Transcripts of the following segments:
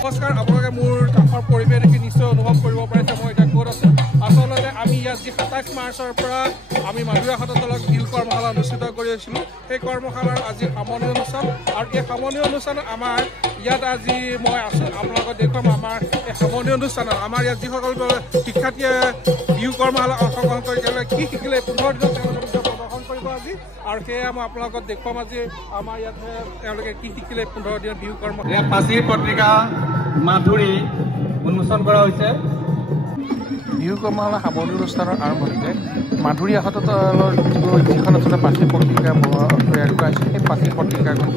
নমস্কাৰ, আপোনালোকে মোৰ কাষৰ পৰিৱেশ দেখি নিশ্চয় অনুভৱ কৰিব পাৰিছে মই এতিয়া ক'ত আছোঁ। আচলতে আমি ইয়াত যি ২৭ মাৰ্চৰ পৰা আমি মাধুৰী আখতৰ তলত বিহু কৰ্মশালা অনুষ্ঠিত কৰি আছিলোঁ, সেই কৰ্মশালাৰ আজি সামৰণি অনুষ্ঠান। আৰু এই সামৰণি অনুষ্ঠানত আমাৰ ইয়াত আজি মই আছোঁ, আপোনালোকক দেখুৱাম আমাৰ এই সামৰণি অনুষ্ঠানত আমাৰ ইয়াত যিসকল শিক্ষাৰ্থীয়ে বিহু কৰ্মশালা অংশগ্ৰহণ কৰি তেওঁলোকে কি শিকিলে ১৫ দিনত তেওঁলোকে প্ৰদৰ্শন কৰিব আজি, আৰু সেয়া মই আপোনালোকক দেখুৱাম আজি আমাৰ ইয়াত তেওঁলোকে কি শিকিলে ১৫ দিনত বিহু কৰ্মশালা। পাচিৰ পত্ৰিকা মাধুৰী উন্মোচন কৰা হৈছে। বিহু কৰ্মশালা সামৰণি অনুষ্ঠানৰ আৰম্ভণিতে মাধুৰী আখতৰ তলৰ যিখন আচলতে পাচিৰ পত্ৰিকা তৈয়াৰ কৰা হৈছে, সেই পাচিৰ পত্ৰিকাখন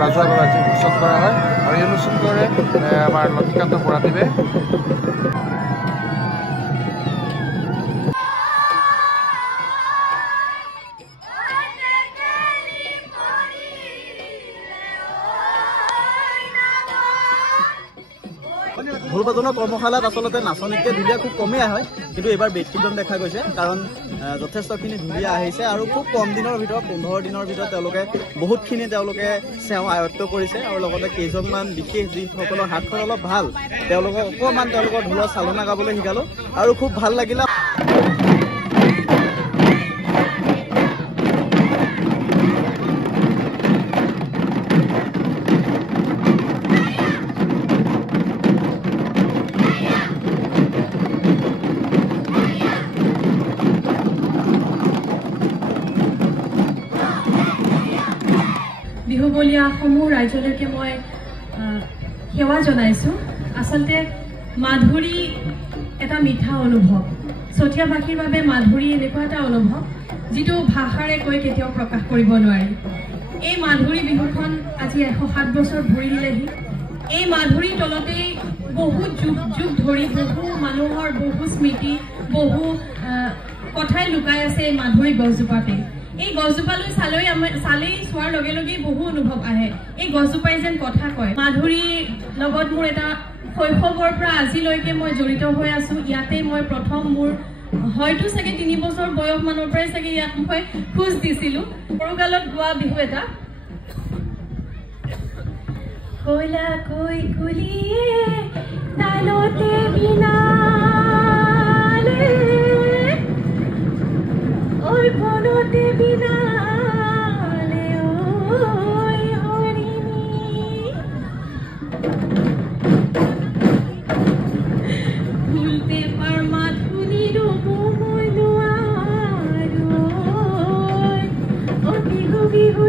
ৰাজহুৱাভাৱে আজি উন্মোচন কৰা হয়। আৰু এই উন্মোচন কৰে আমাৰ লক্ষীকান্ত বৰাদেৱে। ঢোল বাজনৰ কৰ্মশালাত আচলতে নাচনীতকৈ ঢুলীয়া খুব কমেই হয়, কিন্তু এইবাৰ ব্যতিক্ৰম দেখা গৈছে, কাৰণ যথেষ্টখিনি ঢুলীয়া আহিছে আৰু খুব কম দিনৰ ভিতৰত ১৫ দিনৰ ভিতৰত তেওঁলোকে বহুতখিনি চেৱা আয়ত্ব কৰিছে। আৰু লগতে কেইজনমান বিশেষ যিসকলৰ হাতখন অলপ ভাল তেওঁলোকক অকণমান তেওঁলোকৰ ঢোলৰ চালনা গাবলৈ শিকালোঁ আৰু খুব ভাল লাগিলে। বিহুবলীয়া সমূহ ৰাজ্যলৈকে মই সেৱা জনাইছোঁ। আচলতে মাধুৰী এটা মিঠা অনুভৱ, চতিয়াবাসীৰ বাবে মাধুৰী এনেকুৱা এটা অনুভৱ যিটো ভাষাৰে কৈ কেতিয়াও প্ৰকাশ কৰিব নোৱাৰি। এই মাধুৰী বিহুখন আজি ১০৭ বছৰ ভৰি দিলেহি। এই মাধুৰীৰ তলতেই বহু যুগ যুগ ধৰি বহু মানুহৰ বহু স্মৃতি বহু কথাই লুকাই আছে এই মাধুৰী গছজোপাতে। এই গছজোপালৈ চালেই চোৱাৰ লগে লগেই বহু অনুভৱ আহে। এই গছজোপাই যেন কথা কয়। মাধুৰীৰ লগত মোৰ এটা শৈশৱৰ পৰা আজিলৈকে মই জড়িত হৈ আছোঁ। ইয়াতে মই প্ৰথম মোৰ হয়তো চাগে ৩ বছৰ বয়স মানৰ পৰাই চাগে ইয়াত মই খোজ দিছিলোঁ। সৰুকালত গোৱা বিহু এটা কলাকৈ কুলিয়ে তালতে বিনালে ঐ বনতে বিনালে ঐ হৰিণী ভুলতে পাৰ মাত শুনি ৰ'ব মই নোৱাৰো ঐ বিহু বিহু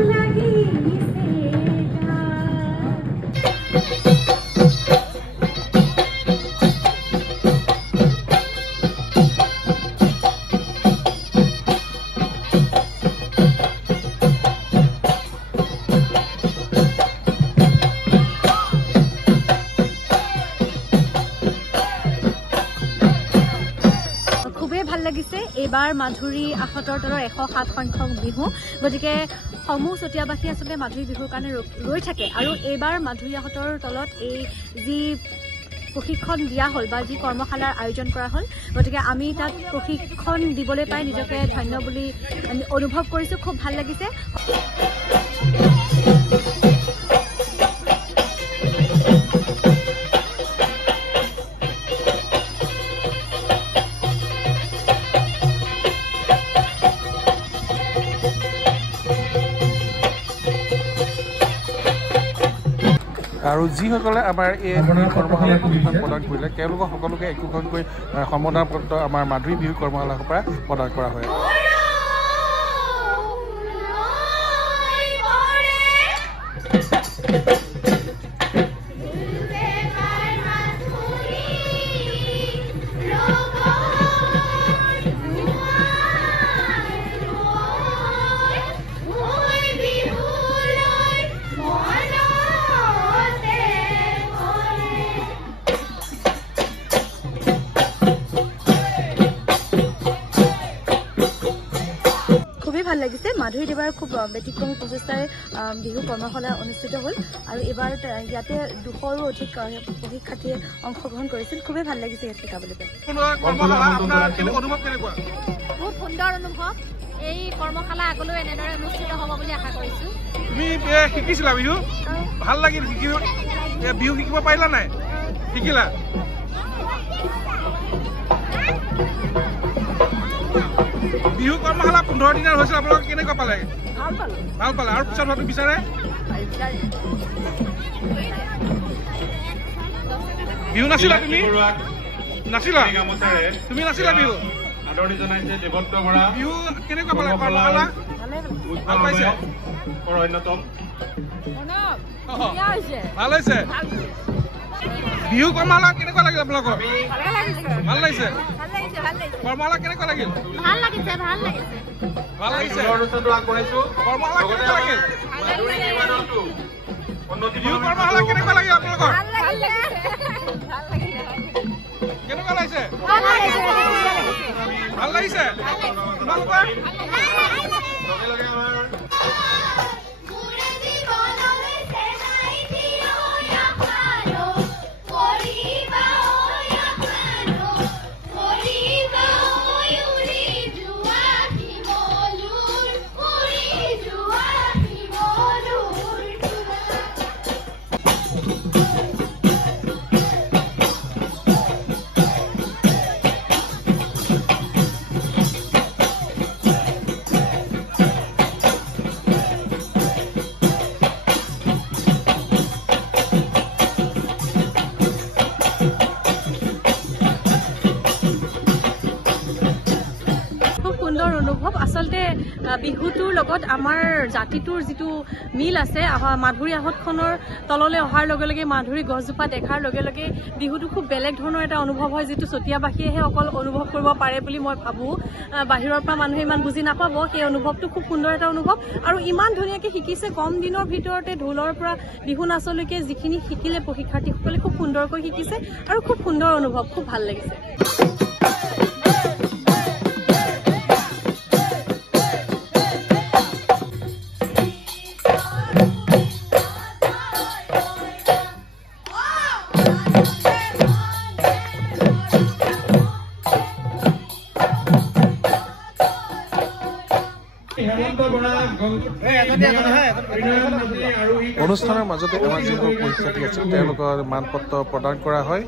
লাগিছে এইবাৰ মাধুৰী আখতৰ তলৰ ১০৭ সংখ্যক বিহু, গতিকে সমূহ চতিয়াবাসী আচলতে মাধুৰী বিহুৰ কাৰণে ৰৈ থাকে। আৰু এইবাৰ মাধুৰী আখতৰ তলত এই যি প্ৰশিক্ষণ দিয়া হ'ল বা যি কৰ্মশালাৰ আয়োজন কৰা হ'ল, গতিকে আমি তাত প্ৰশিক্ষণ দিবলৈ পাই নিজকে ধন্য বুলি অনুভৱ কৰিছোঁ। খুব ভাল লাগিছে। আৰু যিসকলে আমাৰ এই কৰ্মশালাৰ প্ৰশিক্ষণ প্ৰদান কৰিলে তেওঁলোকক সকলোকে একোখনকৈ সম্বৰ্ধনা পত্ৰ আমাৰ মাধুৰী বিহু কৰ্মশালাৰ পৰা প্ৰদান কৰা হয়। ভাল লাগিছে। মাধুৰীত এইবাৰ খুব ব্যতিক্ৰমী প্ৰচেষ্টাৰে বিহু কৰ্মশালা অনুষ্ঠিত হ'ল আৰু এইবাৰ ইয়াতে 200ৰো অধিক প্ৰশিক্ষাৰ্থীয়ে অংশগ্ৰহণ কৰিছিল। খুবেই ভাল লাগিছে ইয়াত শিকাবলৈ পাই। বহুত সুন্দৰ অনুভৱ। এই কৰ্মশালা আগলৈ এনেদৰে অনুষ্ঠিত হ'ব বুলি আশা কৰিছো। তুমি শিকিছিলা বিহু? ভাল লাগিল শিকিব? বিহু শিকিব পাৰিলা নাই? শিকিলা? বিহু কৰ্মশালা 15 দিনৰ হৈছিল, আপোনালোকে কেনেকুৱা পালে? ভাল পালে। আৰু পিছত হোৱাটো বিচাৰে? বিহু নাছিলা তুমি? নাছিলা? তুমি নাছিলা বিহু? আদৰণি জনাইছে দেৱত্ব বৰা। বিহু কেনেকুৱা পালে কৰ্মশালা? ভাল পাইছে? অন্যতম ভাল হৈছে। বিহু কৰ্মশালা কেনেকুৱা লাগিল আপোনালোকৰ? ভাল লাগিছে। কৰ্মশালা কেনেকুৱা লাগিল? ভাল লাগিছে। ভাল লাগিছে। অনুষ্ঠানটো আগবঢ়াইছো। কৰ্মশালা কেনেকুৱা লাগিল? বিহু কৰ্মশালা কেনেকুৱা লাগিল আপোনালোকৰ? কেনেকুৱা লাগিছে? ভাল লাগিছে। তোমালোকৰ? অনুভৱ আচলতে বিহুটোৰ লগত আমাৰ জাতিটোৰ যিটো মিল আছে, মাধুৰী আহতখনৰ তললৈ অহাৰ লগে লগে মাধুৰী গছজোপা দেখাৰ লগে লগে বিহুটো খুব বেলেগ ধৰণৰ এটা অনুভৱ হয়, যিটো চতিয়াবাসীয়েহে অকল অনুভৱ কৰিব পাৰে বুলি মই ভাবোঁ। বাহিৰৰ পৰা মানুহে ইমান বুজি নাপাব। সেই অনুভৱটো খুব সুন্দৰ এটা অনুভৱ আৰু ইমান ধুনীয়াকৈ শিকিছে। কম দিনৰ ভিতৰতে ঢোলৰ পৰা বিহু নাচলৈকে যিখিনি শিকিলে প্ৰশিক্ষাৰ্থীসকলে খুব সুন্দৰকৈ শিকিছে আৰু খুব সুন্দৰ অনুভৱ, খুব ভাল লাগিছে। অনুষ্ঠানৰ মাজতে আমাৰ যিসকল পৰীক্ষাৰ্থী আছিল তেওঁলোকৰ মানপত্ৰ প্ৰদান কৰা হয়।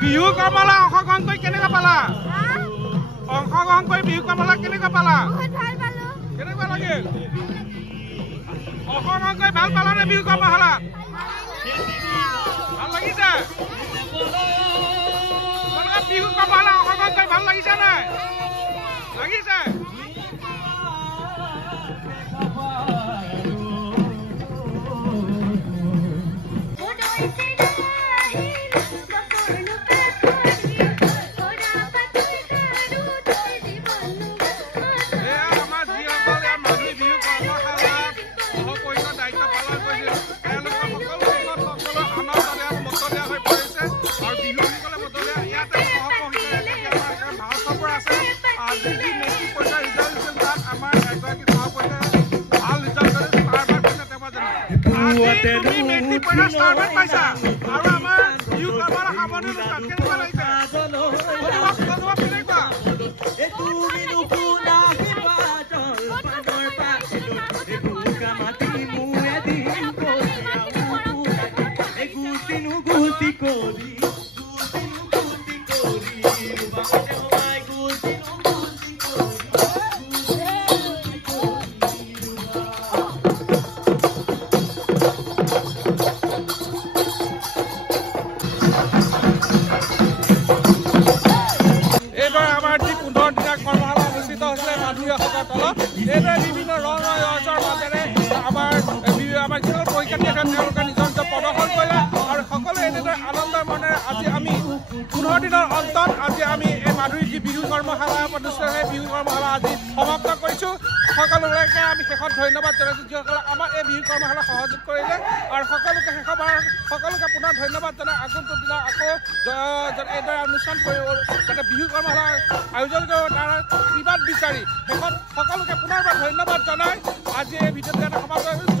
বিহু কৰ্মশালা অংশগ্ৰহণ কৰি কেনেকুৱা পালা? অংশগ্ৰহণ কৰি বিহু কৰ্মশালা কেনেকুৱা পালা? কেনেকুৱা লাগিল? অংশগ্ৰহণ কৰি ভাল পালানে বিহু কৰ্মশালা? ভাল লাগিছে? বিহু কৰ্মশালা অংশগ্ৰহণ কৰি ভাল লাগিছে নাই? লাগিছে? আজি আমি এই মাধুৰী যি বিহু কৰ্মশালা প্ৰতিষ্ঠা বিহু কৰ্মশালা আজি সমাপ্ত কৰিছোঁ সকলোকে আমি শেষত ধন্যবাদ জনাইছোঁ যিসকলে আমাৰ এই বিহু কৰ্মশালা সহযোগ কৰিলে আৰু সকলোকে সকলোকে পুনৰ ধন্যবাদ জনাই আগন্তুক দিনা আকৌ এইদৰে অনুষ্ঠান কৰিব যাতে বিহু কৰ্মশালা আয়োজন কৰিব তাৰ আশীৰ্বাদ বিচাৰি শেষত সকলোকে পুনৰবাৰ ধন্যবাদ জনাই আজি এই ভিডিঅ'টো সমাপ্ত কৰিছোঁ